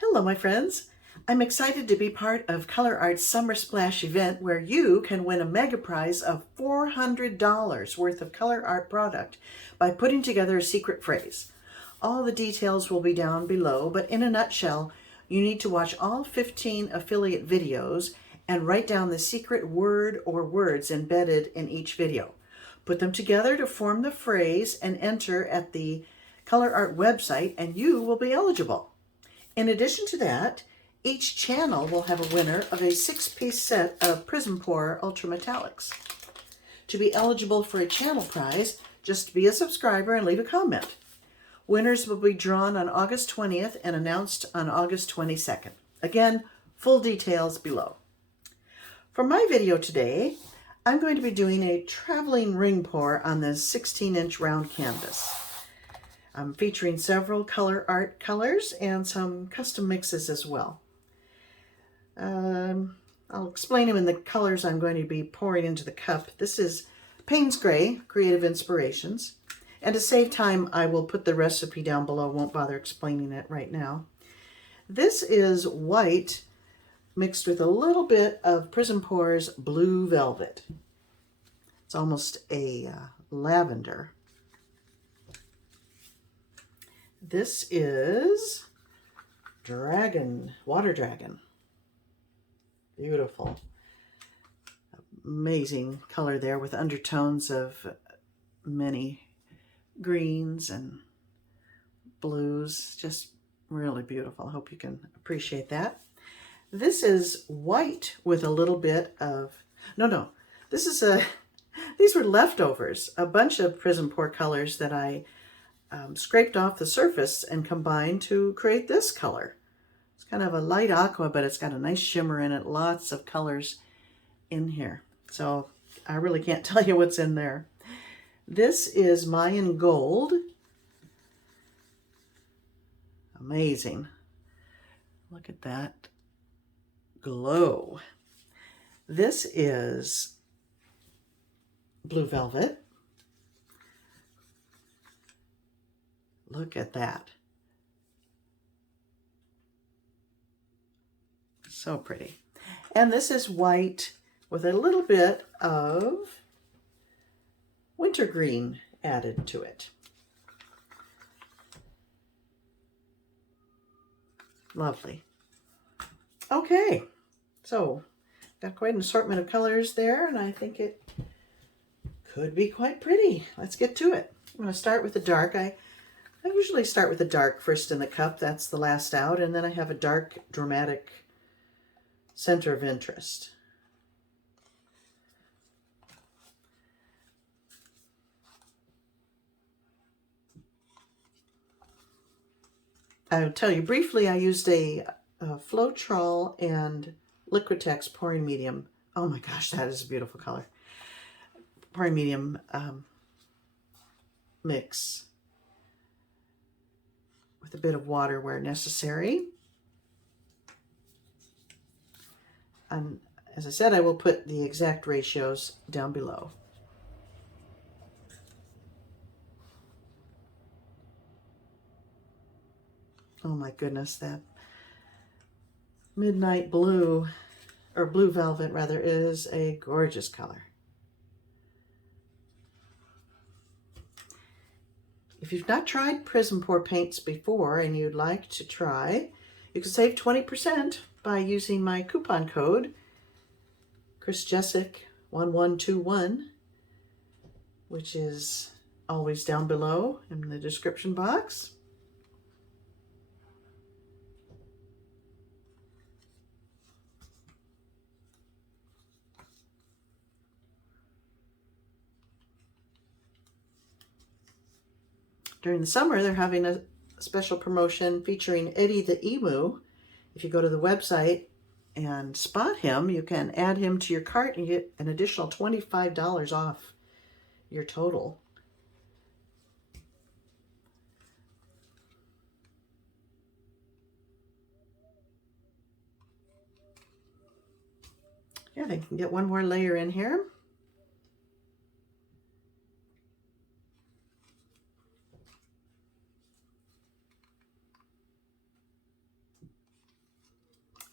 Hello, my friends. I'm excited to be part of Colourarte's Summer Splash event where you can win a mega prize of $400 worth of Colourarte product by putting together a secret phrase. All the details will be down below, but in a nutshell, you need to watch all 15 affiliate videos and write down the secret word or words embedded in each video. Put them together to form the phrase and enter at the Colourarte website and you will be eligible. In addition to that, each channel will have a winner of a 6-piece set of Prizm Pour Ultra Metallics. To be eligible for a channel prize, just be a subscriber and leave a comment. Winners will be drawn on August 20th and announced on August 22nd. Again, full details below. For my video today, I'm going to be doing a traveling ring pour on this 16-inch round canvas. I'm featuring several Colourarte colors and some custom mixes as well. I'll explain them in the colors I'm going to be pouring into the cup. This is Payne's Gray, Creative Inspirations. And to save time, I will put the recipe down below. Won't bother explaining it right now. This is white mixed with a little bit of Prizm Pour's Blue Velvet. It's almost a lavender. This is Dragon, Water Dragon. Beautiful. Amazing color there with undertones of many greens and blues. Just really beautiful. I hope you can appreciate that. This is white with a little bit of, this is these were leftovers. A bunch of Prizm Pour colors that I scraped off the surface and combined to create this color. It's kind of a light aqua, but it's got a nice shimmer in it. Lots of colors in here. So I really can't tell you what's in there. This is Mayan Gold. Amazing. Look at that glow. This is Blue Velvet. Look at that. So pretty. And this is white with a little bit of wintergreen added to it. Lovely. Okay, so got quite an assortment of colors there, and I think it could be quite pretty. Let's get to it. I'm going to start with the dark. I usually start with the dark first in the cup. That's the last out. And then I have a dark, dramatic center of interest. I'll tell you briefly, I used a Floetrol and Liquitex Pouring Medium. Oh my gosh, that is a beautiful color. Pouring Medium mix with a bit of water where necessary. And as I said, I will put the exact ratios down below. Oh my goodness, that midnight blue, or blue velvet rather, is a gorgeous color. If you've not tried Prizm Pour paints before and you'd like to try, you can save 20% by using my coupon code, Jeszeck1121, which is always down below in the description box. During the summer, they're having a special promotion featuring Eddie the Emu. If you go to the website and spot him, you can add him to your cart and get an additional $25 off your total. Yeah, they can get one more layer in here.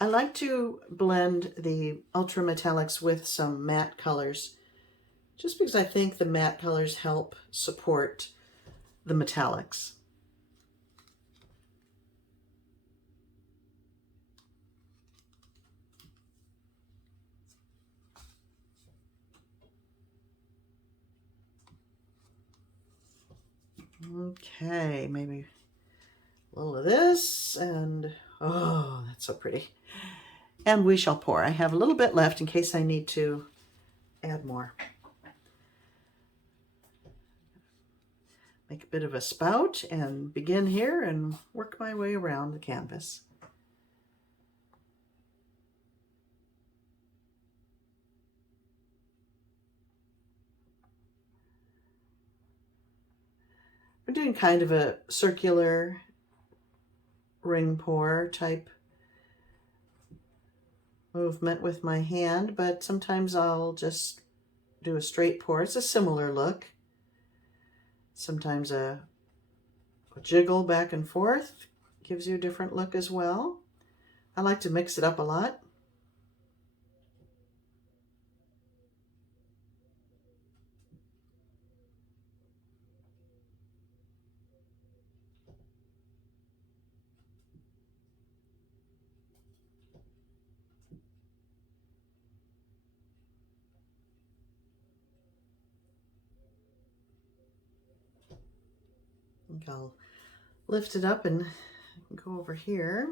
I like to blend the ultra metallics with some matte colors, just because I think the matte colors help support the metallics. Okay, maybe a little of this, and oh, that's so pretty. And we shall pour. I have a little bit left in case I need to add more. Make a bit of a spout and begin here and work my way around the canvas. I'm doing kind of a circular ring pour type movement with my hand, but sometimes I'll just do a straight pour. It's a similar look. Sometimes a jiggle back and forth gives you a different look as well. I like to mix it up a lot. I think I'll lift it up and go over here.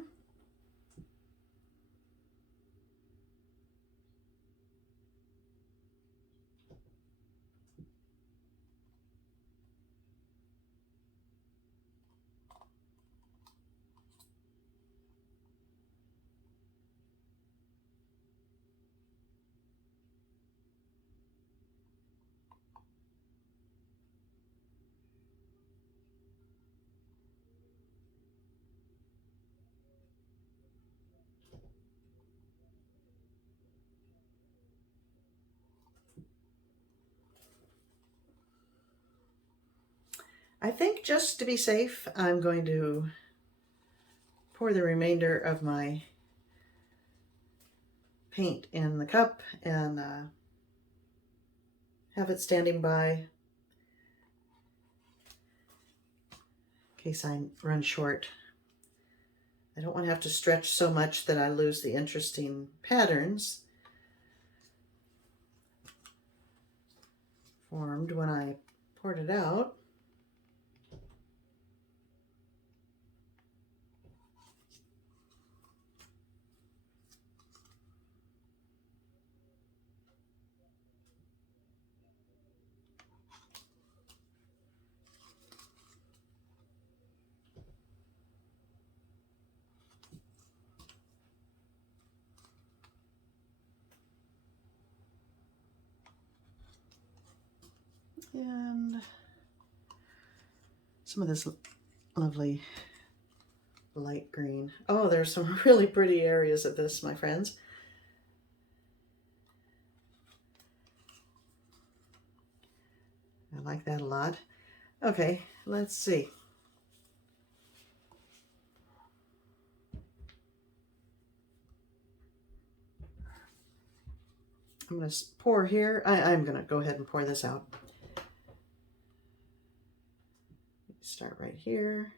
I think just to be safe, I'm going to pour the remainder of my paint in the cup and have it standing by in case I run short. I don't want to have to stretch so much that I lose the interesting patterns formed when I poured it out. And some of this lovely light green. Oh, there's some really pretty areas of this, my friends. I like that a lot. Okay, let's see. I'm going to pour here. I'm going to go ahead and pour this out. Start right here.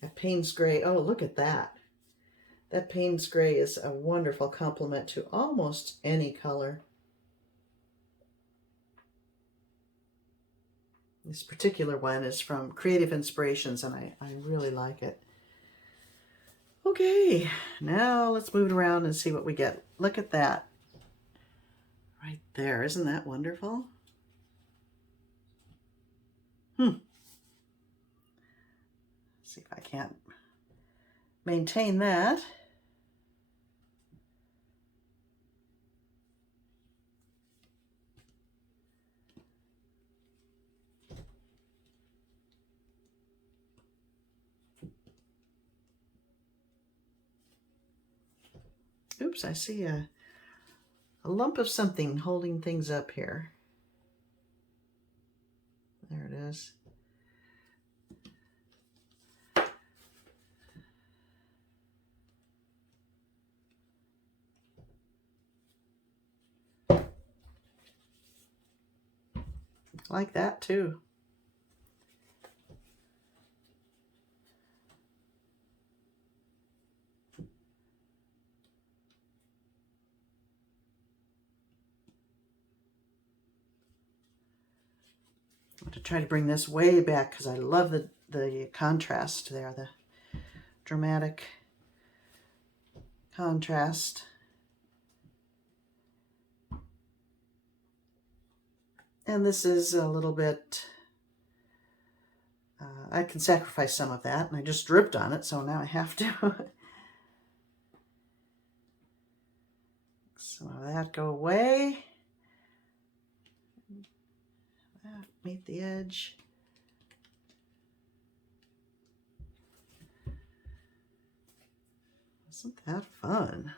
That Payne's gray. Oh, look at that. That Payne's gray is a wonderful complement to almost any color. This particular one is from Creative Inspirations, and I really like it. Okay, now let's move it around and see what we get. Look at that. Right there. Isn't that wonderful? See if I can't maintain that. Oops, I see a lump of something holding things up here. There it is. Like that too. I'm going to try to bring this way back because I love the contrast there, the dramatic contrast. And this is a little bit, I can sacrifice some of that, and I just dripped on it, so now I have to. Some of that go away. That meet the edge. Isn't that fun?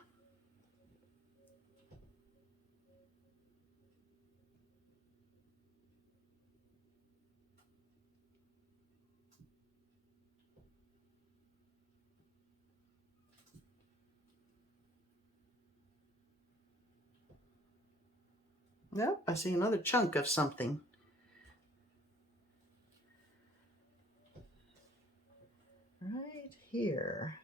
Nope, I see another chunk of something. Right here.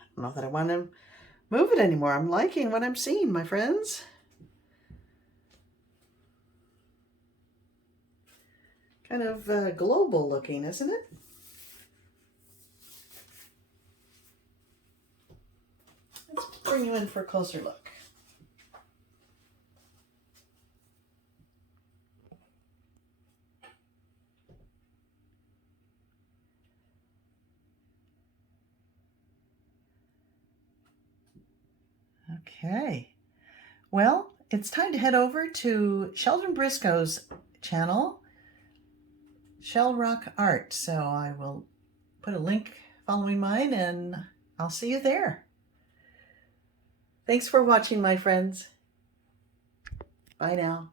I don't know that I want to move it anymore. I'm liking what I'm seeing, my friends. Kind of global looking, isn't it? Let's bring you in for a closer look. Okay, well, it's time to head over to Sheldon Briscoe's channel, Shell Rock Art. So I will put a link following mine, and I'll see you there. Thanks for watching, my friends. Bye now.